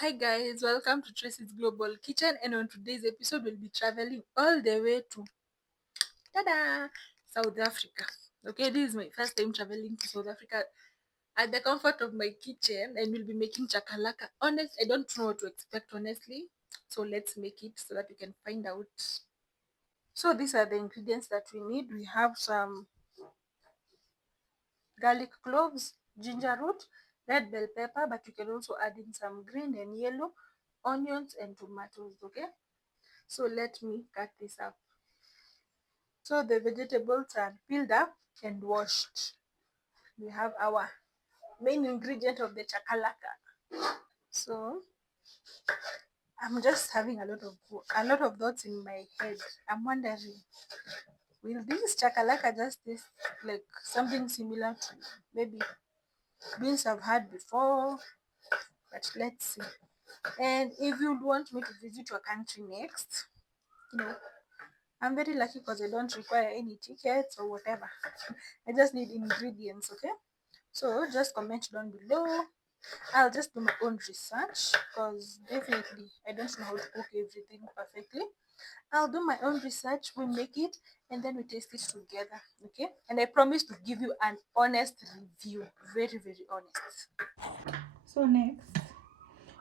Hi guys, welcome to Tracy's Global Kitchen, and on today's episode we'll be traveling all the way to tada, South Africa. Okay, this is my first time traveling to South Africa at the comfort of my kitchen, and we'll be making chakalaka. Honest, I don't know what to expect honestly. So let's make it so that we can find out. So these are the ingredients that we need. We have some garlic cloves, ginger root, red bell pepper, but you can also add in some green and yellow onions and tomatoes. Okay, so let me cut this up. So the vegetables are peeled up and washed. We have our main ingredient of the chakalaka. So I'm just having a lot of thoughts in my head. I'm wondering, will this chakalaka just taste like something similar to maybe beans I've had before? But let's see. And if you want me to visit your country next, you know, I'm very lucky because I don't require any tickets or whatever. I just need ingredients, okay? So just comment down below. I'll just do my own research because definitely I don't know how to cook everything perfectly. I'll do my own research, we make it, and then we taste it together, okay? And I promise to give you an honest review. Very, very honest. So next,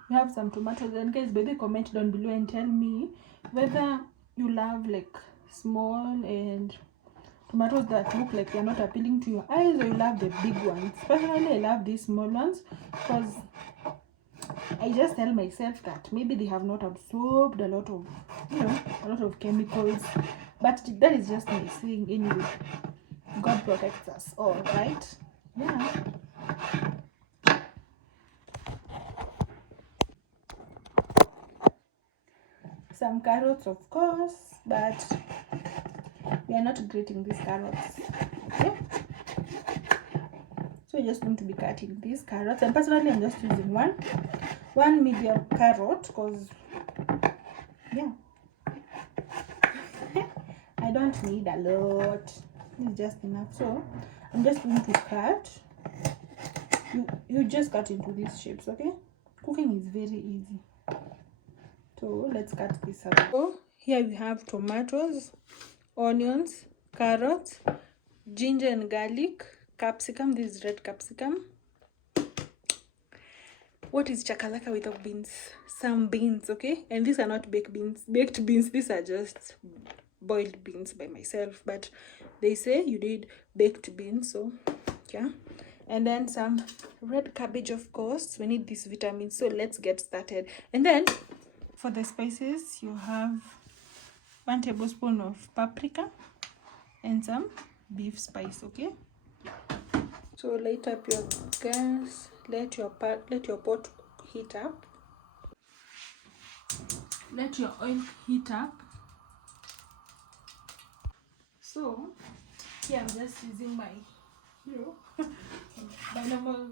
we have some tomatoes, and guys, baby, comment down below and tell me whether you love like small and tomatoes that look like they're not appealing to your eyes, or you love the big ones. Personally, I love these small ones because I just tell myself that maybe they have not absorbed a lot of, a lot of chemicals, but that is just my saying anyway. God protects us all, right? Yeah. Some carrots, of course, but we are not grating these carrots. Okay? So we're just going to be cutting these carrots, and personally I'm just using one medium carrot because yeah, I don't need a lot. This is just enough. So I'm just going to cut. You just cut into these shapes, okay? Cooking is very easy. So let's cut this out. So here we have tomatoes, onions, carrots, ginger and garlic, capsicum. This is red capsicum. What is chakalaka without beans? Some beans, okay? And these are not baked beans. These are just boiled beans by myself, but they say you need baked beans, so yeah. And then some red cabbage, of course. We need these vitamins, so let's get started. And then for the spices, you have 1 tablespoon of paprika and some beef spice, okay? So light up your gas, let your pot heat up. Let your oil heat up. So here I'm just using my my normal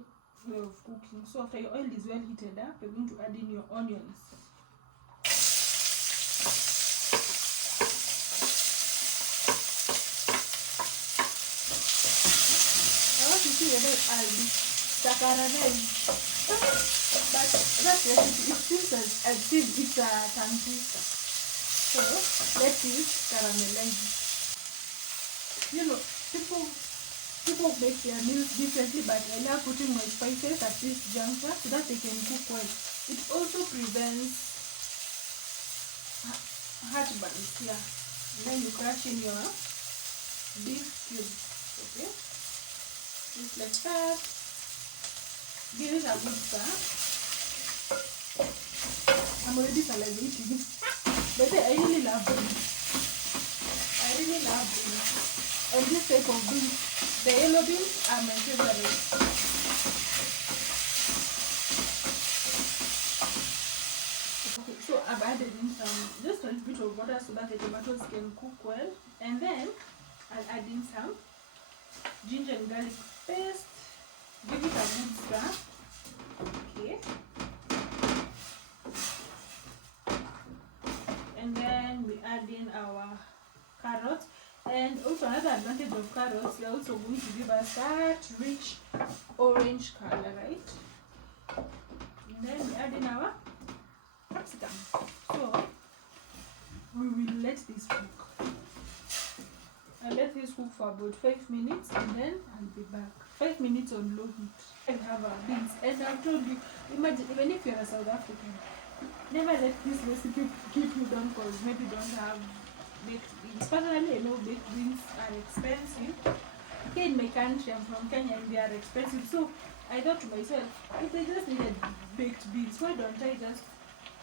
way of cooking. So after your oil is well heated up, you're going to add in your onions. I want to see whether I'll be caramelize. But that recipe, it seems as if it's a tongue twister. So let it caramelize. You know, people make their meals differently, but I love putting my spices at this juncture so that they can cook well. It also prevents heartburns. Yeah. And then you crush in your beef cubes. Okay. Just like that. Give it a good stir. I'm already salivating. But I really love beans. I really love beans. And this type of beans, the yellow beans are my favorite. Okay, so I've added in just a little bit of water so that the tomatoes can cook well. And then I'll add in some ginger and garlic paste. Give it a good stir. Okay. And then we add in our carrots. And also another advantage of carrots, they're also going to give us that rich orange color, right? And then we add in our this cook. I let this cook for about 5 minutes and then I'll be back. 5 minutes on low heat. And have our beans. And I told you, imagine, even if you're a South African, never let this recipe keep you down because maybe you don't have baked beans. Personally, I know baked beans are expensive. Here in my country, I'm from Kenya, and they are expensive. So I thought to myself, if I just needed baked beans, why don't I just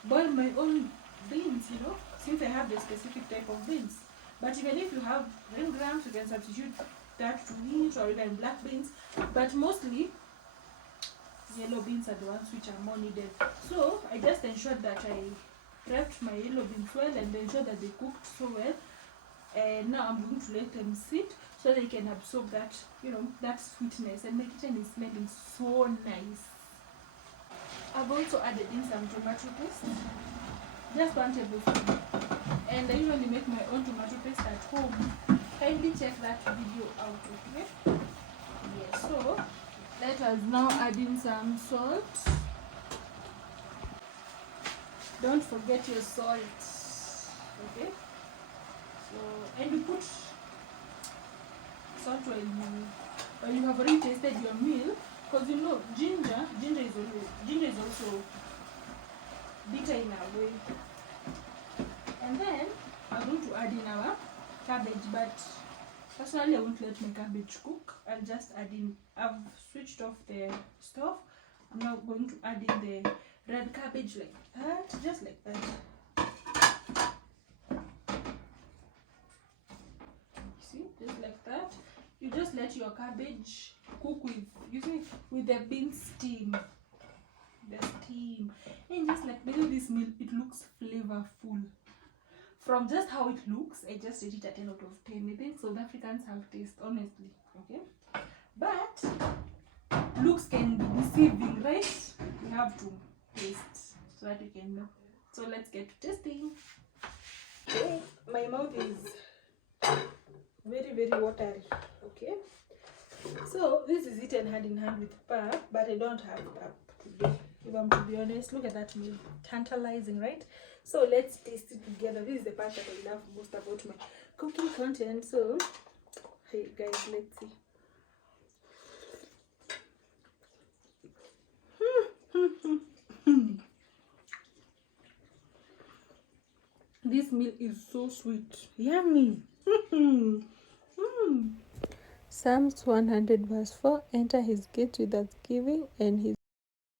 boil my own beans, you know, since I have the specific type of beans. But even if you have green grams, you can substitute that to wheat or even black beans. But mostly, yellow beans are the ones which are more needed. So I just ensured that I prepped my yellow beans well and ensured that they cooked so well. And now I'm going to let them sit so they can absorb that, you know, that sweetness. And my kitchen is smelling so nice. I've also added in some tomato paste, just 1 tablespoon. And I usually make my own tomato paste at home. Kindly check that video out, okay? Yes, so let us now add in some salt. Don't forget your salt, okay? So, and you put salt when you have already tasted your meal, because you know ginger is also bitter in a way. And then I'm going to add in our cabbage, but personally I won't let my cabbage cook. I'll just add in. I've switched off the stove. I'm now going to add in the red cabbage like that, just like that. See, just like that. You just let your cabbage cook with the bean steam. The steam. And just like this meal, it looks flavorful. From just how it looks, I just rate it a 10 out of 10. I think South Africans have taste, honestly. Okay? But looks can be deceiving, right? You have to taste so that you can know. So let's get to tasting. Okay, my mouth is very, very watery. Okay? So this is eaten hand in hand with pap, but I don't have pap today. If I'm to be honest, look at that meal. Tantalizing, right? So let's taste it together. This is the part that I love most about my cooking content. So, hey guys, let's see. This meal is so sweet. Yummy. Psalms 100 verse 4, enter his gates with thanksgiving and his